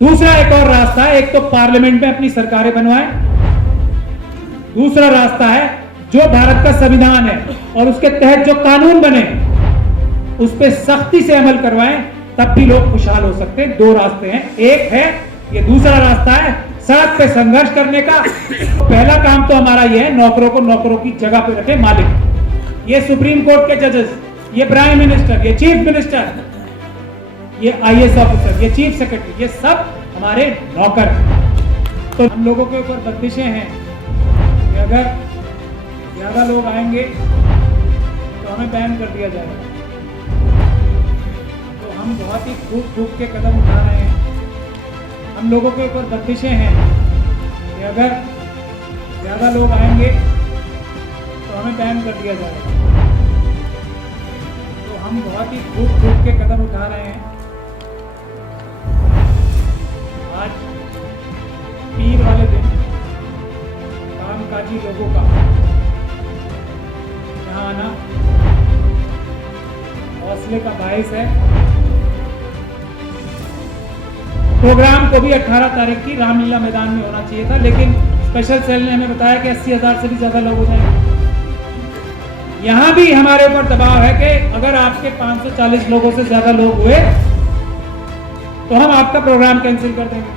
दूसरा एक और रास्ता है, एक तो पार्लियामेंट में अपनी सरकारें बनवाएं, दूसरा रास्ता है जो भारत का संविधान है और उसके तहत जो कानून बने उस पर सख्ती से अमल करवाएं, तब भी लोग खुशहाल हो सकते हैं। दो रास्ते हैं, एक है ये, दूसरा रास्ता है सड़क पे संघर्ष करने का। पहला काम तो हमारा ये है, नौकरों को नौकरों की जगह पे रखे मालिक। ये सुप्रीम कोर्ट के जजेस, ये प्राइम मिनिस्टर, ये चीफ मिनिस्टर, ये आईएएस ऑफिसर, ये चीफ सेक्रेटरी, ये सब हमारे नौकर हैं। तो हम लोगों के ऊपर बंदिशें हैं कि अगर ज्यादा लोग आएंगे तो हमें बैन कर दिया जाएगा। तो हम बहुत ही फूक के कदम उठा रहे हैं। हम लोगों के ऊपर बंदिशें हैं कि अगर ज्यादा लोग आएंगे तो हमें बैन कर दिया जाएगा। तो हम बहुत ही फूक के कदम उठा रहे हैं। आज पीर वाले दिन कामकाजी लोगों का यहाँ आना हौसले का बायस है। प्रोग्राम को भी 18 तारीख की रामलीला मैदान में होना चाहिए था, लेकिन स्पेशल सेल ने हमें बताया कि 80,000 से भी ज्यादा लोग हो जाएंगे। यहां भी हमारे ऊपर दबाव है कि अगर आपके 540 लोगों से ज्यादा लोग हुए तो हम आपका प्रोग्राम कैंसिल कर देंगे।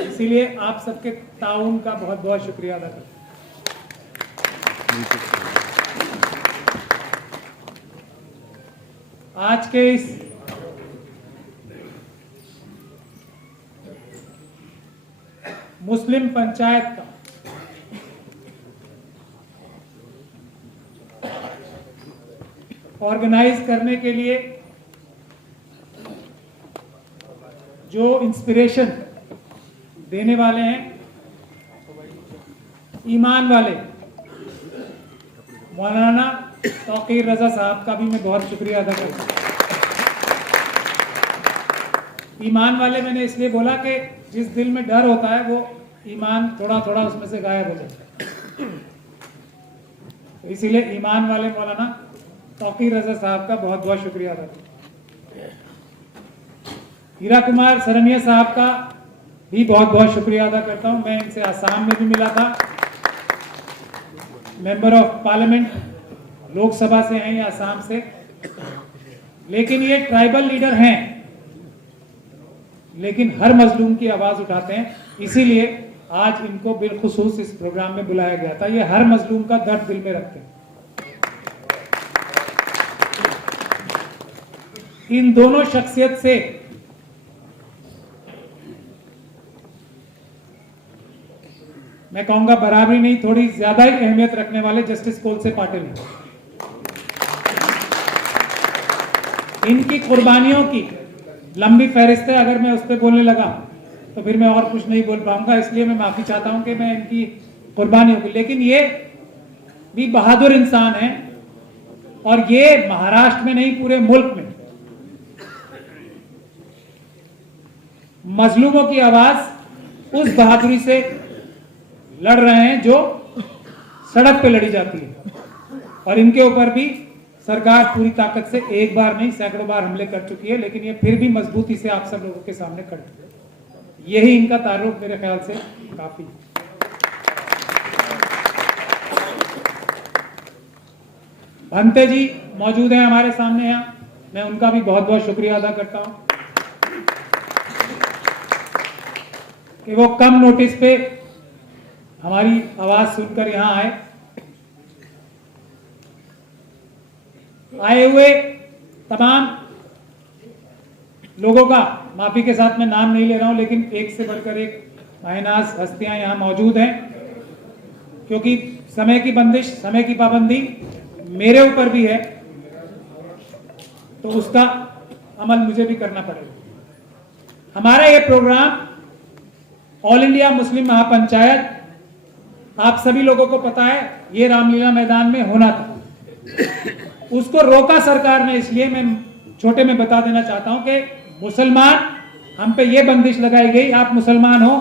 इसीलिए आप सबके ताउन का बहुत बहुत शुक्रिया अदा करता हूं। आज के इस मुस्लिम पंचायत का ऑर्गेनाइज करने के लिए जो इंस्पिरेशन देने वाले हैं, ईमान वाले मौलाना तौकीर रजा साहब का भी मैं बहुत शुक्रिया अदा करता हूं। ईमान वाले मैंने इसलिए बोला कि जिस दिल में डर होता है वो ईमान थोड़ा थोड़ा उसमें से गायब हो जाता है। तो इसीलिए ईमान वाले मौलाना तौकीर रजा साहब का बहुत बहुत शुक्रिया अदा करता हूं। हीरा कुमार सरनिया साहब का भी बहुत बहुत शुक्रिया अदा करता हूं। मैं इनसे आसाम में भी मिला था, मेंबर ऑफ पार्लियामेंट लोकसभा से हैं ये आसाम से, लेकिन ये ट्राइबल लीडर हैं, लेकिन हर मजलूम की आवाज उठाते हैं। इसीलिए आज इनको बिलखुसूस इस प्रोग्राम में बुलाया गया था। ये हर मजलूम का दर्द दिल में रखते हैं। इन दोनों शख्सियत से मैं कहूंगा बराबरी नहीं, थोड़ी ज्यादा ही अहमियत रखने वाले जस्टिस कोलसे पाटिल हैं। इनकी कुर्बानियों की लंबी फहरिस्त है। अगर मैं उस पर बोलने लगा तो फिर मैं और कुछ नहीं बोल पाऊंगा, इसलिए मैं माफी चाहता हूं कि मैं इनकी कुर्बानियों की, लेकिन ये भी बहादुर इंसान हैं और ये महाराष्ट्र में नहीं पूरे मुल्क में मजलूमों की आवाज उस बहादुरी से लड़ रहे हैं जो सड़क पे लड़ी जाती है। और इनके ऊपर भी सरकार पूरी ताकत से एक बार नहीं सैकड़ों बार हमले कर चुकी है, लेकिन ये फिर भी मजबूती से आप सब लोगों के सामने खड़े हैं। यही इनका तारुफ मेरे ख्याल से काफी है। भंते जी मौजूद हैं हमारे सामने यहाँ, मैं उनका भी बहुत बहुत शुक्रिया अदा करता हूं कि वो कम नोटिस पे हमारी आवाज सुनकर यहां आए हुए तमाम लोगों का माफी के साथ मैं नाम नहीं ले रहा हूं, लेकिन एक से बढ़कर एक मायनाज हस्तियां यहां मौजूद हैं। क्योंकि समय की बंदिश, समय की पाबंदी मेरे ऊपर भी है, तो उसका अमल मुझे भी करना पड़ेगा। हमारा ये प्रोग्राम ऑल इंडिया मुस्लिम महापंचायत, आप सभी लोगों को पता है, ये रामलीला मैदान में होना था। उसको रोका सरकार ने, इसलिए मैं छोटे में बता देना चाहता हूं कि मुसलमान, हम पे ये बंदिश लगाई गई, आप मुसलमान हो,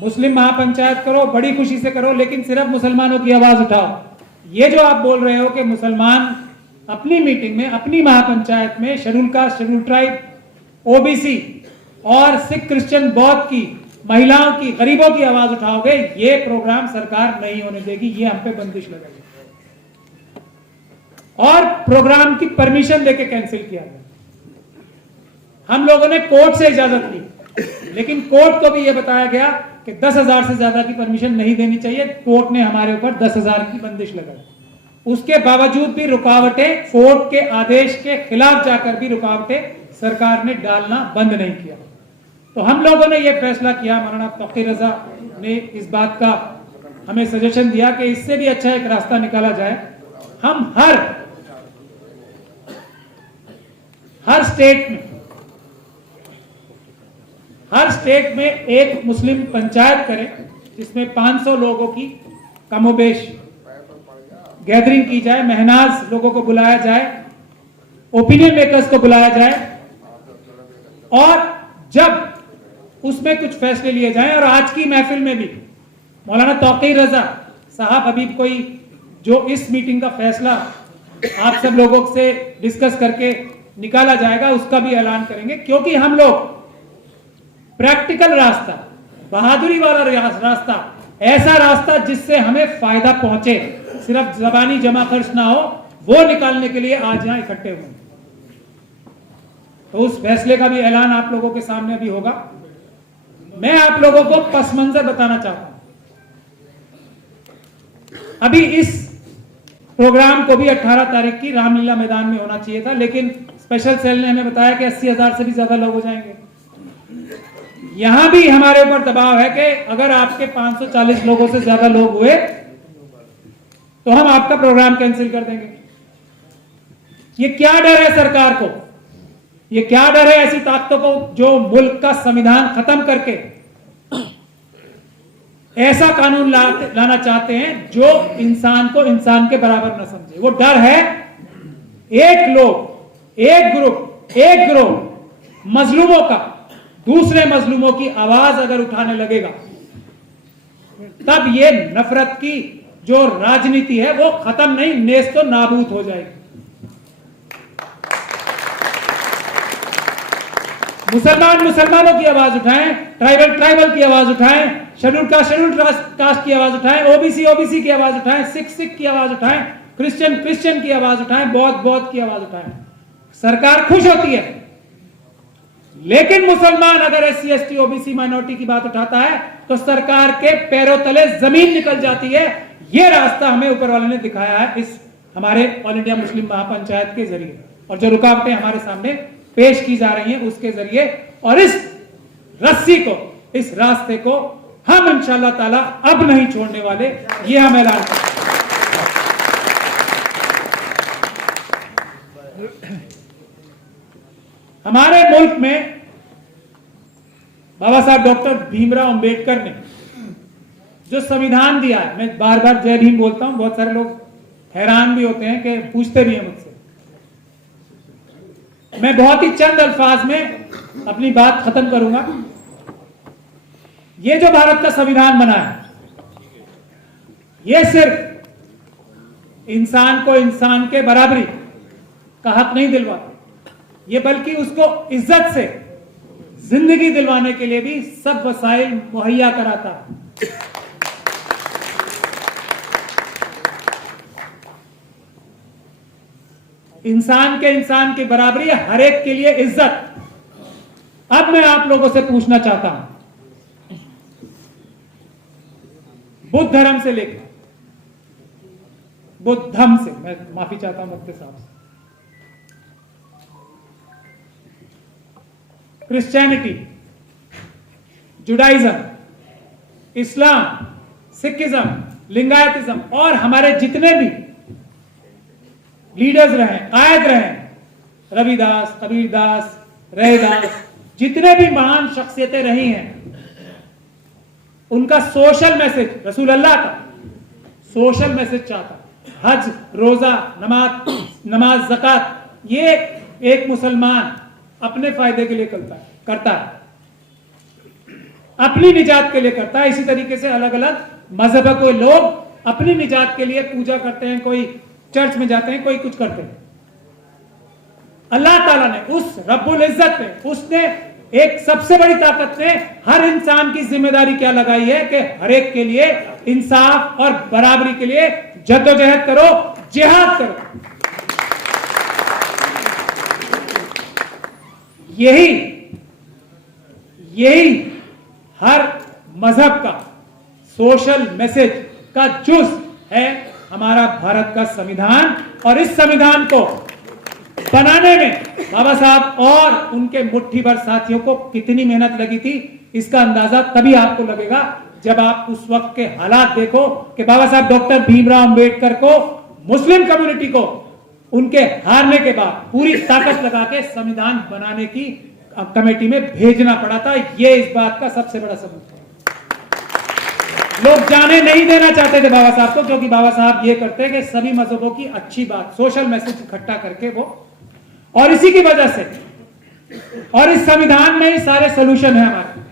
मुस्लिम महापंचायत करो, बड़ी खुशी से करो, लेकिन सिर्फ मुसलमानों की आवाज उठाओ। ये जो आप बोल रहे हो कि मुसलमान अपनी मीटिंग में, अपनी महापंचायत में schedule caste, schedule tribe OBC और सिख, क्रिश्चियन, बौद्ध की, महिलाओं की, गरीबों की आवाज उठाओगे, ये प्रोग्राम सरकार नहीं होने देगी, ये हम पे बंदिश लगेगी। और प्रोग्राम की परमिशन लेके कैंसिल किया गया। हम लोगों ने कोर्ट से इजाजत ली, लेकिन कोर्ट को भी यह बताया गया कि 10,000 से ज्यादा की परमिशन नहीं देनी चाहिए। कोर्ट ने हमारे ऊपर 10,000 की बंदिश लगाई। उसके बावजूद भी रुकावटें, कोर्ट के आदेश के खिलाफ जाकर भी रुकावटें सरकार ने डालना बंद नहीं किया। तो हम लोगों ने यह फैसला किया, मौलाना तौकीर रजा ने इस बात का हमें सजेशन दिया कि इससे भी अच्छा एक रास्ता निकाला जाए। हम हर स्टेट में एक मुस्लिम पंचायत करें, जिसमें 500 लोगों की कमोबेश गैदरिंग की जाए, महनाज लोगों को बुलाया जाए, ओपिनियन मेकर्स को बुलाया जाए, और जब उसमें कुछ फैसले लिए जाएं। और आज की महफिल में भी मौलाना तौकीर रजा साहब अभी कोई जो इस मीटिंग का फैसला आप सब लोगों से डिस्कस करके निकाला जाएगा, उसका भी ऐलान करेंगे, क्योंकि हम लोग प्रैक्टिकल रास्ता, बहादुरी वाला रास्ता, ऐसा रास्ता जिससे हमें फायदा पहुंचे, सिर्फ जबानी जमा खर्च ना हो, वो निकालने के लिए आज यहां इकट्ठे हुए। तो उस फैसले का भी ऐलान आप लोगों के सामने अभी होगा। मैं आप लोगों को पस मंजर बताना चाहता हूं। अभी इस प्रोग्राम को भी 18 तारीख की रामलीला मैदान में होना चाहिए था, लेकिन स्पेशल सेल ने हमें बताया कि 80,000 से भी ज्यादा लोग हो जाएंगे। यहां भी हमारे ऊपर दबाव है कि अगर आपके 540 लोगों से ज्यादा लोग हुए तो हम आपका प्रोग्राम कैंसिल कर देंगे। ये क्या डर है सरकार को? ये क्या डर है ऐसी ताकतों को जो मुल्क का संविधान खत्म करके ऐसा कानून लाना चाहते हैं जो इंसान को इंसान के बराबर न समझे? वो डर है एक लोग, एक ग्रुप, एक गिरोह मजलूमों का दूसरे मजलूमों की आवाज अगर उठाने लगेगा, तब ये नफरत की जो राजनीति है वो खत्म नहीं, नेस्त नाबूद हो जाएगी। मुसलमान मुसलमानों की आवाज उठाएं, ट्राइबल की आवाज उठाएं, शेड्यूल कास्ट की आवाज उठाएं, ओबीसी की आवाज उठाएं, सिख की आवाज उठाएं, क्रिश्चियन की आवाज उठाएं, बौद्ध की आवाज उठाएं। सरकार खुश होती है, लेकिन मुसलमान अगर SC ST OBC माइनॉरिटी की बात उठाता है तो सरकार के पैरों तले जमीन निकल जाती है। यह रास्ता हमें ऊपर वाले ने दिखाया है इस हमारे ऑल इंडिया मुस्लिम महापंचायत के जरिए, और जो रुकावटें हमारे सामने पेश की जा रही हैं उसके जरिए। और इस रस्सी को, इस रास्ते को हम इंशाअल्लाह ताला अब नहीं छोड़ने वाले, ये हम ऐलान करते हैं। हमारे मुल्क में बाबा साहब डॉक्टर भीमराव अंबेडकर ने जो संविधान दिया है, मैं बार बार जय भीम बोलता हूं, बहुत सारे लोग हैरान भी होते हैं कि पूछते भी हैं मुझसे। मैं बहुत ही चंद अल्फाज में अपनी बात खत्म करूंगा। ये जो भारत का संविधान बना है, ये सिर्फ इंसान को इंसान के बराबरी का हक नहीं दिलवाता, ये बल्कि उसको इज्जत से जिंदगी दिलवाने के लिए भी सब वसाइल मुहैया कराता है। इंसान की बराबरी, हर एक के लिए इज्जत। अब मैं आप लोगों से पूछना चाहता हूं, बुद्ध धर्म से लेकर बुद्धम से, मैं माफी चाहता हूं मुफ्ती साहब से, क्रिश्चियनिटी, जुडाइज्म, इस्लाम, सिखिज्म, लिंगायतिज्म और हमारे जितने भी लीडर्स रहे, कायद रहे, रविदास, कबीरदास, रैदास, जितने भी महान शख्सियतें रही हैं, उनका सोशल मैसेज, रसूल अल्लाह का सोशल मैसेज चाहता। हज, रोजा, नमाज, ज़कात, ये एक मुसलमान अपने फायदे के लिए करता है, अपनी निजात के लिए करता है। इसी तरीके से अलग अलग मजहब के लोग अपनी निजात के लिए पूजा करते हैं, कोई चर्च में जाते हैं, कोई कुछ करते हैं। अल्लाह ताला ने, उस रब्बुल इज्जत ने, उसने एक सबसे बड़ी ताकत ने हर इंसान की जिम्मेदारी क्या लगाई है कि हर एक के लिए इंसाफ और बराबरी के लिए जद्दोजहद करो, जिहाद करो। यही हर मजहब का सोशल मैसेज का जुज है हमारा भारत का संविधान। और इस संविधान को बनाने में बाबा साहब और उनके मुट्ठी भर साथियों को कितनी मेहनत लगी थी, इसका अंदाजा तभी आपको लगेगा जब आप उस वक्त के हालात देखो कि बाबा साहब डॉक्टर भीमराव अंबेडकर को, मुस्लिम कम्युनिटी को उनके हारने के बाद पूरी ताकत लगा के संविधान बनाने की कमेटी में भेजना पड़ा था। यह इस बात का सबसे बड़ा सबूत है। लोग जाने नहीं देना चाहते थे बाबा साहब को, क्योंकि बाबा साहब ये करते कि सभी मजहबों की अच्छी बात, सोशल मैसेज इकट्ठा करके वो, और इसी की वजह से, और इस संविधान में ही सारे सोल्यूशन है हमारे।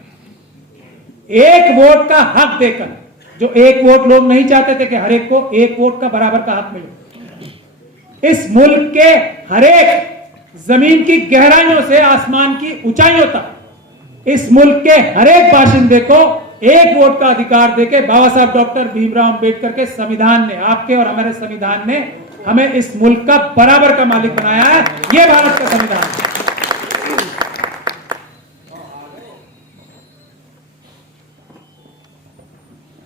एक वोट का हक देकर, जो एक वोट लोग नहीं चाहते थे कि हर एक को एक वोट का बराबर का हक मिले। इस मुल्क के हर एक जमीन की गहराइयों से आसमान की ऊंचाइयों तक इस मुल्क के हर एक बाशिंदे को एक वोट का अधिकार देके बाबा साहब डॉक्टर भीमराव अंबेडकर के संविधान ने, आपके और हमारे संविधान ने हमें इस मुल्क का बराबर का मालिक बनाया है। यह भारत का संविधान है।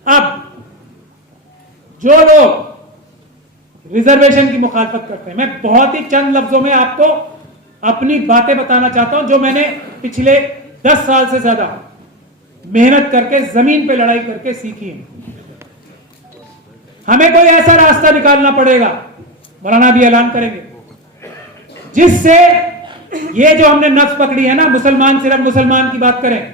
अब जो लोग रिजर्वेशन की मुखालफत करते हैं, मैं बहुत ही चंद लफ्जों में आपको अपनी बातें बताना चाहता हूं जो मैंने पिछले 10 साल से ज्यादा मेहनत करके, जमीन पे लड़ाई करके सीखी है। हमें कोई ऐसा रास्ता निकालना पड़ेगा, मौलाना भी ऐलान करेंगे, जिससे ये जो हमने नफ्स पकड़ी है ना, मुसलमान सिर्फ मुसलमान की बात करें,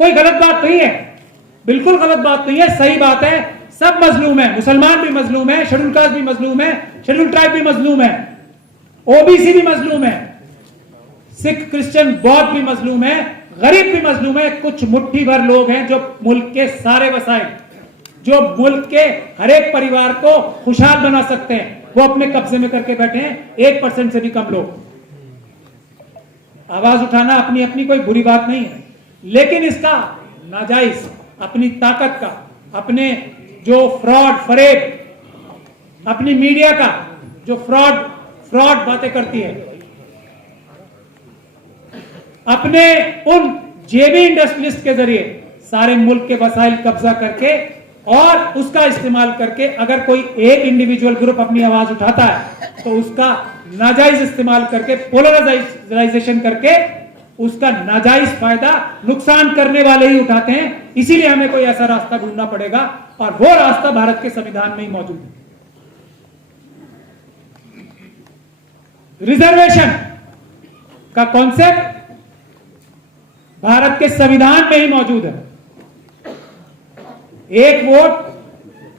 कोई गलत बात नहीं है, बिल्कुल गलत बात नहीं है, सही बात है। सब मजलूम है, मुसलमान भी मजलूम है, शेड्यूल कास्ट भी मजलूम है, शेड्यूल ट्राइब भी मजलूम है, ओबीसी भी मजलूम है, सिख क्रिश्चियन बौद्ध भी मजलूम है, गरीब भी मजलूम है। कुछ मुट्ठी भर लोग हैं जो मुल्क के सारे वसाइल, जो मुल्क के हर एक परिवार को खुशहाल बना सकते हैं, वो अपने कब्जे में करके बैठे हैं। 1% से भी कम लोग। आवाज उठाना अपनी अपनी कोई बुरी बात नहीं है, लेकिन इसका नाजायज अपनी ताकत का, अपने जो फ्रॉड फरेब, अपनी मीडिया का जो फ्रॉड बातें करती है, अपने उन जेबी इंडस्ट्रियलिस्ट के जरिए सारे मुल्क के वसाइल कब्जा करके और उसका इस्तेमाल करके अगर कोई एक इंडिविजुअल ग्रुप अपनी आवाज उठाता है तो उसका नाजायज इस्तेमाल करके, पोलराइजेशन करके उसका नाजायज फायदा नुकसान करने वाले ही उठाते हैं। इसीलिए हमें कोई ऐसा रास्ता ढूंढना पड़ेगा और वो रास्ता भारत के संविधान में ही मौजूद है। रिजर्वेशन का कॉन्सेप्ट भारत के संविधान में ही मौजूद है। एक वोट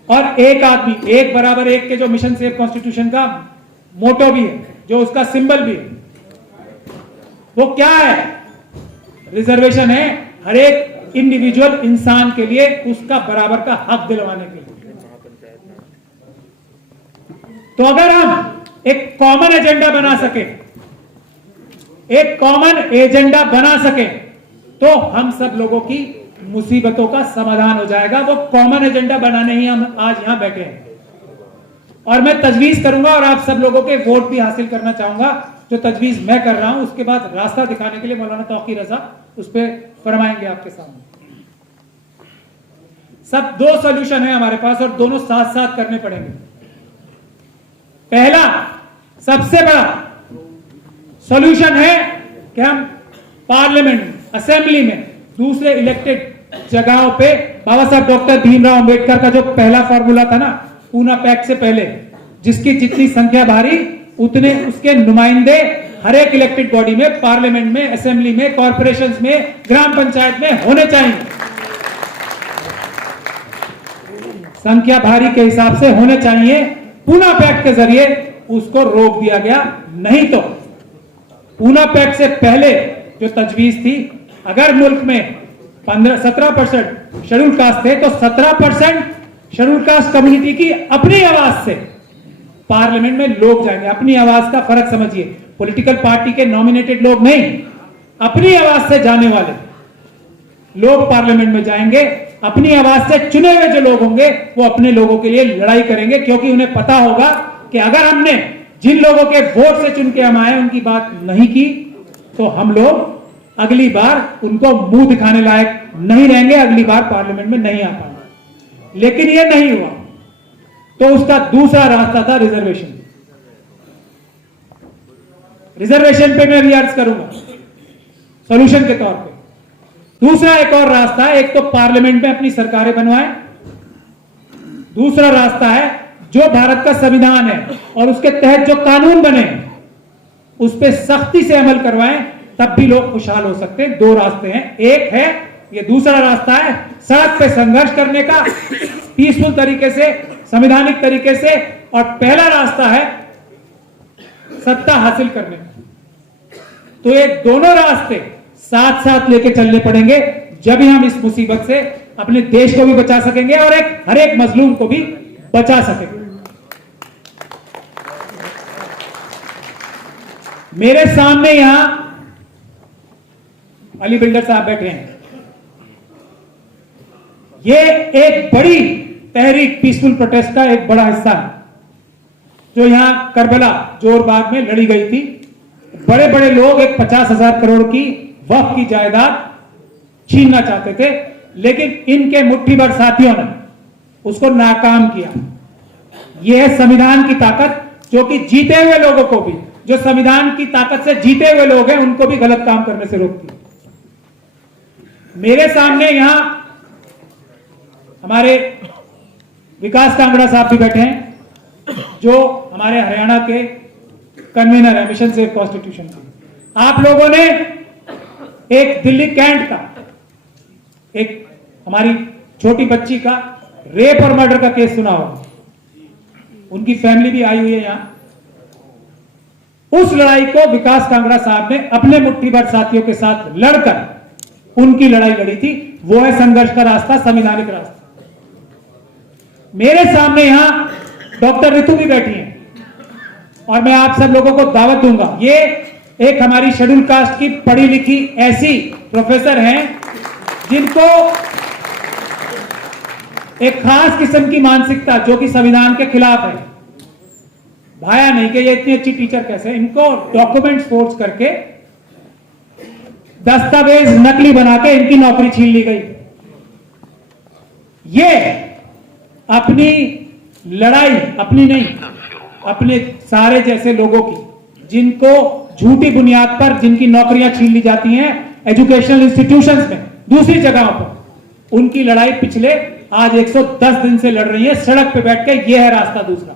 और एक आदमी, एक बराबर एक के जो मिशन सेव कॉन्स्टिट्यूशन का मोटो भी है, जो उसका सिंबल भी है, वो क्या है? रिजर्वेशन है हर एक इंडिविजुअल इंसान के लिए उसका बराबर का हक दिलवाने के लिए। तो अगर हम एक कॉमन एजेंडा बना सके, तो हम सब लोगों की मुसीबतों का समाधान हो जाएगा। वो कॉमन एजेंडा बनाने ही हम आज यहां बैठे हैं। और मैं तजवीज करूंगा और आप सब लोगों के वोट भी हासिल करना चाहूंगा, जो तजवीज मैं कर रहा हूं। उसके बाद रास्ता दिखाने के लिए मौलाना तौकीर रजा उस पर फरमाएंगे आपके सामने। सब 2 सॉल्यूशन है हमारे पास और दोनों साथ साथ करने पड़ेंगे। पहला सबसे बड़ा सॉल्यूशन है कि हम पार्लियामेंट, असेंबली में, दूसरे इलेक्टेड जगहों पे बाबा साहब डॉक्टर भीमराव अंबेडकर का जो पहला फॉर्मूला था ना, पूना पैक्ट से पहले, जिसकी जितनी संख्या भारी उतने उसके नुमाइंदे हर एक इलेक्टेड बॉडी में, पार्लियामेंट में, असेंबली में, कॉर्पोरेशंस में, ग्राम पंचायत में होने चाहिए। संख्या भारी के हिसाब से होने चाहिए। पूना पैक्ट के जरिए उसको रोक दिया गया। नहीं तो पूना पैक्ट से पहले जो तजवीज थी, अगर मुल्क में 17% शेड्यूल कास्ट थे तो 17% शेड्यूल कास्ट कम्युनिटी की अपनी आवाज से पार्लियामेंट में लोग जाएंगे। अपनी आवाज का फर्क समझिए। पॉलिटिकल पार्टी के नॉमिनेटेड लोग नहीं, अपनी आवाज से जाने वाले लोग पार्लियामेंट में जाएंगे। अपनी आवाज से चुने हुए जो लोग होंगे वो अपने लोगों के लिए लड़ाई करेंगे, क्योंकि उन्हें पता होगा कि अगर हमने जिन लोगों के वोट से चुन के हम आए उनकी बात नहीं की तो हम लोग अगली बार उनको मुंह दिखाने लायक नहीं रहेंगे, अगली बार पार्लियामेंट में नहीं आ पाएंगे। लेकिन ये नहीं हुआ, तो उसका दूसरा रास्ता था रिजर्वेशन। रिजर्वेशन पे मैं भी अर्ज करूंगा सॉल्यूशन के तौर पे। दूसरा एक और रास्ता है, एक तो पार्लियामेंट में अपनी सरकारें बनवाएं, दूसरा रास्ता है जो भारत का संविधान है और उसके तहत जो कानून बने उस पर सख्ती से अमल करवाएं, तब भी लोग खुशहाल हो सकते हैं। दो रास्ते हैं, एक है ये, दूसरा रास्ता है सड़क पे संघर्ष करने का पीसफुल तरीके से, संवैधानिक तरीके से, और पहला रास्ता है सत्ता हासिल करने का। तो ये दोनों रास्ते साथ साथ लेके चलने पड़ेंगे, जब ही हम इस मुसीबत से अपने देश को भी बचा सकेंगे और हर एक मजलूम को भी बचा सकेंगे। मेरे सामने यहां अली बिल्डर साहब बैठे हैं। ये एक बड़ी तहरीक, पीसफुल प्रोटेस्ट का एक बड़ा हिस्सा है जो यहां करबला जोरबाग में लड़ी गई थी। बड़े बड़े लोग एक 50,000 करोड़ की वक्फ की जायदाद छीनना चाहते थे, लेकिन इनके मुट्ठी भर साथियों ने उसको नाकाम किया। यह है संविधान की ताकत, जो कि जीते हुए लोगों को भी, जो संविधान की ताकत से जीते हुए लोग हैं, उनको भी गलत काम करने से रोकती है। मेरे सामने यहां हमारे विकास कांगड़ा साहब भी बैठे हैं, जो हमारे हरियाणा के कन्वीनर है मिशन सेव कॉन्स्टिट्यूशन के। आप लोगों ने एक दिल्ली कैंट का, एक हमारी छोटी बच्ची का रेप और मर्डर का केस सुना होगा, उनकी फैमिली भी आई हुई है यहां। उस लड़ाई को विकास कांगड़ा साहब ने अपने मुट्ठी भर साथियों के साथ लड़कर उनकी लड़ाई लड़ी थी। वो है संघर्ष का रास्ता, संवैधानिक रास्ता। मेरे सामने यहां डॉक्टर रितु भी बैठी हैं और मैं आप सब लोगों को दावत दूंगा। ये एक हमारी शेड्यूल कास्ट की पढ़ी लिखी ऐसी प्रोफेसर हैं जिनको एक खास किस्म की मानसिकता, जो कि संविधान के खिलाफ है, भाया नहीं कि ये इतनी अच्छी टीचर कैसे, इनको डॉक्यूमेंट्स फोर्स करके दस्तावेज नकली बना के इनकी नौकरी छीन ली गई। ये अपनी लड़ाई, अपनी नहीं, अपने सारे जैसे लोगों की, जिनको झूठी बुनियाद पर जिनकी नौकरियां छीन ली जाती हैं एजुकेशनल इंस्टीट्यूशंस में, दूसरी जगहों पर, उनकी लड़ाई पिछले आज 110 दिन से लड़ रही है सड़क पे बैठ के। यह है रास्ता दूसरा,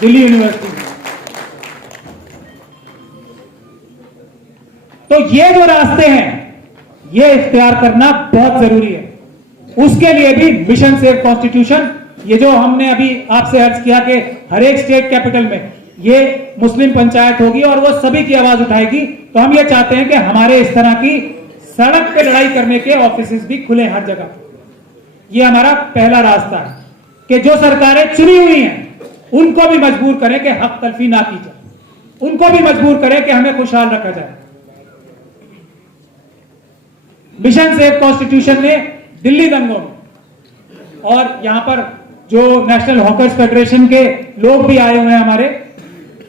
दिल्ली यूनिवर्सिटी में। तो ये जो रास्ते हैं, ये इख्तियार करना बहुत जरूरी है। उसके लिए भी मिशन सेव कॉन्स्टिट्यूशन, ये जो हमने अभी आपसे अर्ज किया कि हर एक स्टेट कैपिटल में ये मुस्लिम पंचायत होगी और वो सभी की आवाज उठाएगी, तो हम ये चाहते हैं कि हमारे इस तरह की सड़क पे लड़ाई करने के ऑफिसेस भी खुले हर जगह। ये हमारा पहला रास्ता है कि जो सरकारें चुनी हुई हैं उनको भी मजबूर करें कि हक तलफी ना की जाए, उनको भी मजबूर करें कि हमें खुशहाल रखा जाए। मिशन सेव कॉन्स्टिट्यूशन ने दिल्ली दंगों में, और यहां पर जो नेशनल हॉकर्स फेडरेशन के लोग भी आए हुए हैं हमारे,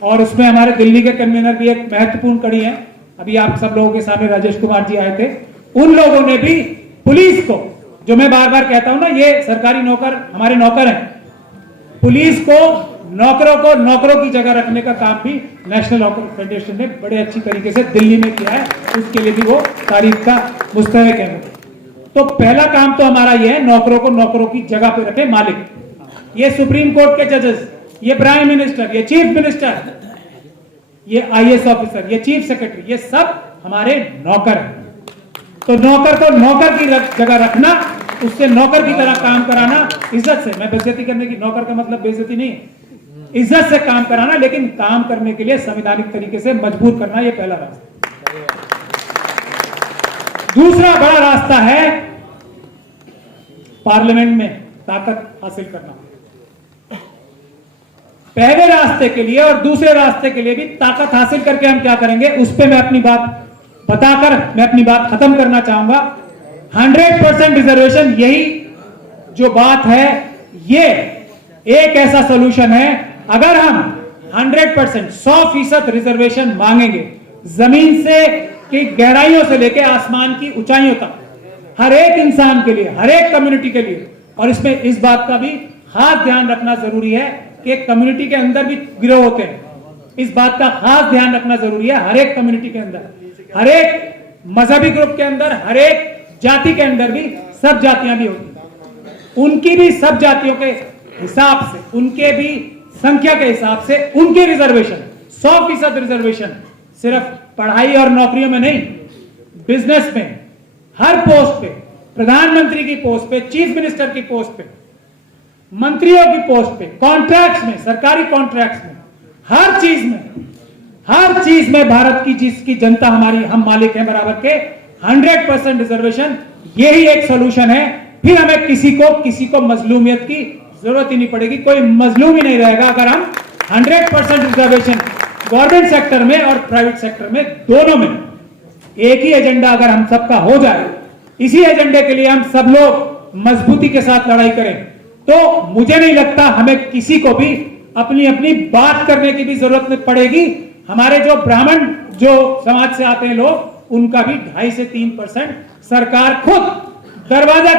और उसमें हमारे दिल्ली के कन्वीनर भी एक महत्वपूर्ण कड़ी है। अभी आप सब लोगों के सामने राजेश कुमार जी आए थे। उन लोगों ने भी पुलिस को, जो मैं बार बार कहता हूं ना, ये सरकारी नौकर हमारे नौकर हैं, पुलिस को, नौकरों को नौकरों की जगह रखने का काम भी नेशनल हॉकर फेडरेशन ने बड़े अच्छी तरीके से दिल्ली में किया है। उसके लिए भी वो तारीफ का मुस्तहिक है। तो पहला काम तो हमारा ये है, नौकरों को नौकरों की जगह पे रखे मालिक। ये सुप्रीम कोर्ट के जजेस, ये प्राइम मिनिस्टर, ये चीफ मिनिस्टर, ये आईएएस ऑफिसर, ये चीफ सेक्रेटरी, ये सब हमारे नौकर हैं। तो नौकर को नौकर की जगह रखना, उससे नौकर की तरह काम कराना, इज्जत से, मैं बेइज्जती करने की, नौकर का मतलब बेइज्जती नहीं, इज्जत से काम कराना, लेकिन काम करने के लिए संवैधानिक तरीके से मजबूर करना, ये पहला रास्ता। दूसरा बड़ा रास्ता है पार्लियामेंट में ताकत हासिल करना। पहले रास्ते के लिए और दूसरे रास्ते के लिए भी ताकत हासिल करके हम क्या करेंगे, उस पर मैं अपनी बात बताकर मैं अपनी बात खत्म करना चाहूंगा। 100% रिजर्वेशन, यही जो बात है, ये एक ऐसा सोल्यूशन है। अगर हम 100% 100% रिजर्वेशन मांगेंगे, जमीन से की गहराइयों से लेकर आसमान की ऊंचाइयों तक, हर एक इंसान के लिए, हर एक कम्युनिटी के लिए, और इसमें इस बात का भी खास ध्यान रखना जरूरी है कि एक कम्युनिटी के अंदर भी गिरोह होते हैं, इस बात का खास ध्यान रखना जरूरी है। हर एक कम्युनिटी के अंदर, हर एक मजहबी ग्रुप के अंदर, हर एक जाति के अंदर भी सब जातियां भी होती हैं, उनकी भी सब जातियों के हिसाब से, उनके भी संख्या के हिसाब से उनके रिजर्वेशन 100% रिजर्वेशन, सिर्फ पढ़ाई और नौकरियों में नहीं, बिजनेस में, हर पोस्ट पे, प्रधानमंत्री की पोस्ट पे, चीफ मिनिस्टर की पोस्ट पे, मंत्रियों की पोस्ट पे, कॉन्ट्रैक्ट्स में, सरकारी कॉन्ट्रैक्ट्स में, हर चीज में भारत की जिसकी जनता हमारी, हम मालिक हैं बराबर के, 100% रिजर्वेशन यही एक सोल्यूशन है। फिर हमें किसी को मजलूमियत की जरूरत ही नहीं पड़ेगी, कोई मजलूम ही नहीं रहेगा अगर हम 100% रिजर्वेशन गवर्नमेंट सेक्टर में और प्राइवेट सेक्टर में, दोनों में एक ही एजेंडा अगर हम सबका हो जाए, इसी एजेंडे के लिए हम सब लोग मजबूती के साथ लड़ाई करें, तो मुझे नहीं लगता हमें किसी को भी अपनी अपनी बात करने की भी जरूरत नहीं पड़ेगी। हमारे जो ब्राह्मण जो समाज से आते हैं लोग, उनका भी 2.5 से 3% सरकार खुद दरवाजा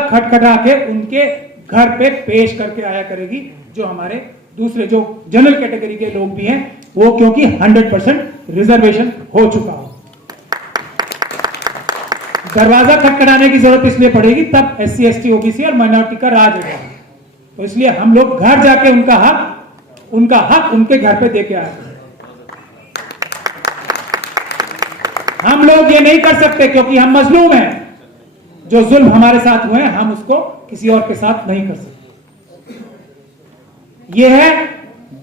खटखटा के उनके घर पे पेश करके आया करेगी। जो हमारे दूसरे जो जनरल कैटेगरी के लोग भी हैं, वो क्योंकि 100% रिजर्वेशन हो चुका हो, दरवाजा खटखटाने की जरूरत इसलिए पड़ेगी तब SC ST OBC और माइनॉरिटी का राज होगा। तो इसलिए हम लोग घर जाके उनका हक उनके घर पे देके आए। हम लोग ये नहीं कर सकते क्योंकि हम मजलूम हैं, जो जुल्म हमारे साथ हुए हैं हम उसको किसी और के साथ नहीं कर सकते। यह है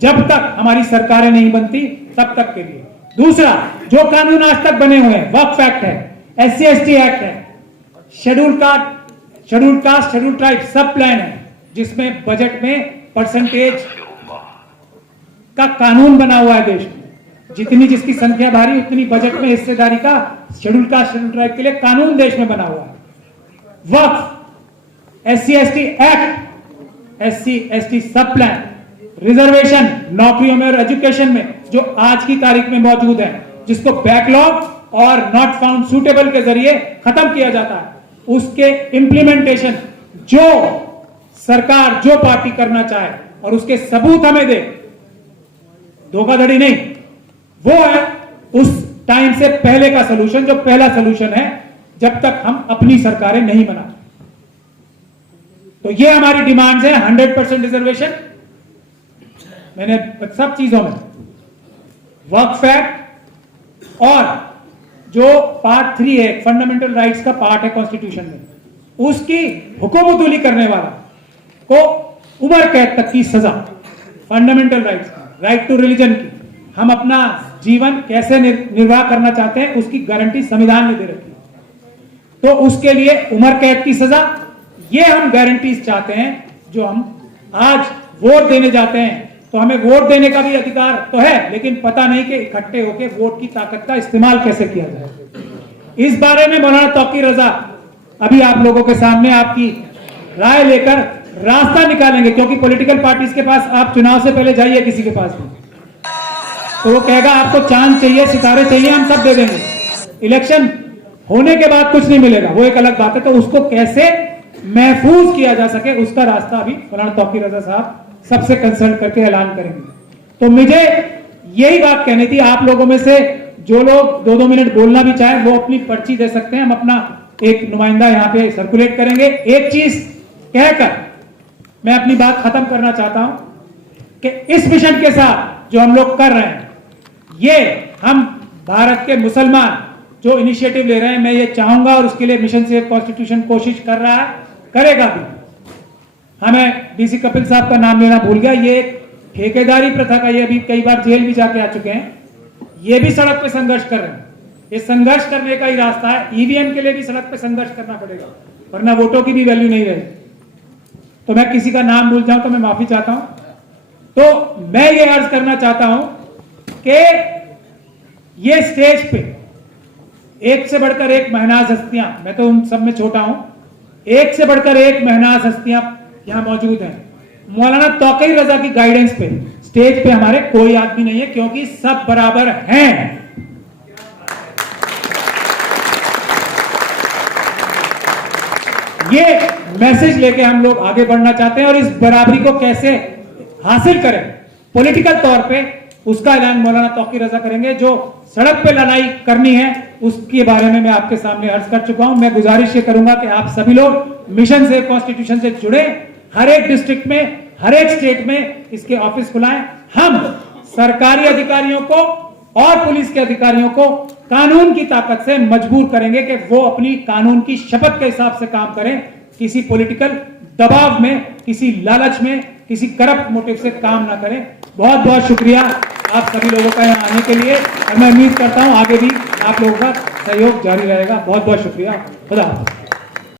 जब तक हमारी सरकारें नहीं बनती तब तक के लिए। दूसरा, जो कानून आज तक बने हुए हैं, वक्फ एक्ट है, SC ST एक्ट है, शेड्यूल कास्ट शेड्यूल ट्राइब सब प्लान है, जिसमें बजट में परसेंटेज का कानून बना हुआ है देश में, जितनी जिसकी संख्या भारी उतनी बजट में हिस्सेदारी का शेड्यूल कास्ट शेड्यूल ट्राइब के लिए कानून देश में बना हुआ है। वक्फ, SC ST act, SC ST सब प्लान, रिजर्वेशन नौकरियों में और एजुकेशन में जो आज की तारीख में मौजूद है, जिसको बैकलॉग और नॉट फाउंड सूटेबल के जरिए खत्म किया जाता है, उसके इंप्लीमेंटेशन जो सरकार जो पार्टी करना चाहे और उसके सबूत हमें दे, धोखाधड़ी नहीं, वो है उस टाइम से पहले का सलूशन, जो पहला सलूशन है जब तक हम अपनी सरकारें नहीं बनाते। तो ये हमारी डिमांड्स है। 100% रिजर्वेशन मैंने सब चीजों में, वक्फ एक्ट और जो पार्ट 3 है फंडामेंटल राइट्स का पार्ट है कॉन्स्टिट्यूशन में, उसकी हुकूमतूली करने वाला को उम्र कैद तक की सजा, फंडामेंटल राइट्स की, राइट टू रिलीजन की, हम अपना जीवन कैसे निर्वाह करना चाहते हैं उसकी गारंटी संविधान ने दे रखी है। तो उसके लिए उम्र कैद की सजा, ये हम गारंटीज चाहते हैं। जो हम आज वोट देने जाते हैं तो हमें वोट देने का भी अधिकार तो है, लेकिन पता नहीं कि इकट्ठे होकर वोट की ताकत का इस्तेमाल कैसे किया जाए। इस बारे में मौलाना तौकीर रजा अभी आप लोगों के सामने आपकी राय लेकर रास्ता निकालेंगे, क्योंकि पॉलिटिकल पार्टीज के पास आप चुनाव से पहले जाइए किसी के पास भी, तो वो कहेगा आपको चांद चाहिए, सितारे चाहिए, हम सब दे देंगे। इलेक्शन होने के बाद कुछ नहीं मिलेगा, वो एक अलग बात है। तो उसको कैसे महफूज किया जा सके, उसका रास्ता अभी मौलाना तौकीर रजा साहब सबसे कंसल्ट करके ऐलान करेंगे। तो मुझे यही बात कहनी थी। आप लोगों में से जो लोग 2-2 मिनट बोलना भी चाहे वो अपनी पर्ची दे सकते हैं, हम अपना एक नुमाइंदा यहाँ पे सर्कुलेट करेंगे। एक चीज कहकर मैं अपनी बात खत्म करना चाहता हूं कि इस मिशन के साथ जो हम लोग कर रहे हैं, ये हम भारत के मुसलमान जो इनिशिएटिव ले रहे हैं, मैं ये चाहूंगा और उसके लिए मिशन सेव कॉन्स्टिट्यूशन कोशिश कर रहा है, करेगा भी। हमें DC कपिल साहब का नाम लेना भूल गया, ये ठेकेदारी प्रथा का, ये अभी कई बार जेल भी जाके आ चुके हैं, ये भी सड़क पे संघर्ष कर रहे हैं। ये संघर्ष करने का ही रास्ता है। EVM के लिए भी सड़क पे संघर्ष करना पड़ेगा, वरना वोटों की भी वैल्यू नहीं रहेगी। तो मैं किसी का नाम भूल जाऊं तो मैं माफी चाहता हूं। तो मैं ये अर्ज करना चाहता हूं कि ये स्टेज पे एक से बढ़कर एक महनाज हस्तियां, मैं तो उन सब में छोटा हूं, एक से बढ़कर एक महनाज हस्तियां यहां मौजूद हैं। मौलाना तौकीर रजा की गाइडेंस पे स्टेज पे हमारे कोई आदमी नहीं है, क्योंकि सब बराबर हैं। ये मैसेज लेके हम लोग आगे बढ़ना चाहते हैं और इस बराबरी को कैसे हासिल करें पॉलिटिकल तौर पे, उसका ऐलान मौलाना तौकीर रजा करेंगे। जो सड़क पे लड़ाई करनी है उसके बारे में मैं आपके सामने अर्ज कर चुका हूं। मैं गुजारिश ये करूंगा कि आप सभी लोग मिशन से, कॉन्स्टिट्यूशन से जुड़े, हर एक डिस्ट्रिक्ट में, हर एक स्टेट में इसके ऑफिस खुलाएं। हम सरकारी अधिकारियों को और पुलिस के अधिकारियों को कानून की ताकत से मजबूर करेंगे कि वो अपनी कानून की शपथ के हिसाब से काम करें, किसी पॉलिटिकल दबाव में, किसी लालच में, किसी करप्ट मोटिव से काम ना करें। बहुत बहुत शुक्रिया आप सभी लोगों का यहाँ आने के लिए, और मैं उम्मीद करता हूँ आगे भी आप लोगों का सहयोग जारी रहेगा। बहुत बहुत शुक्रिया। खुदा हाफिज़।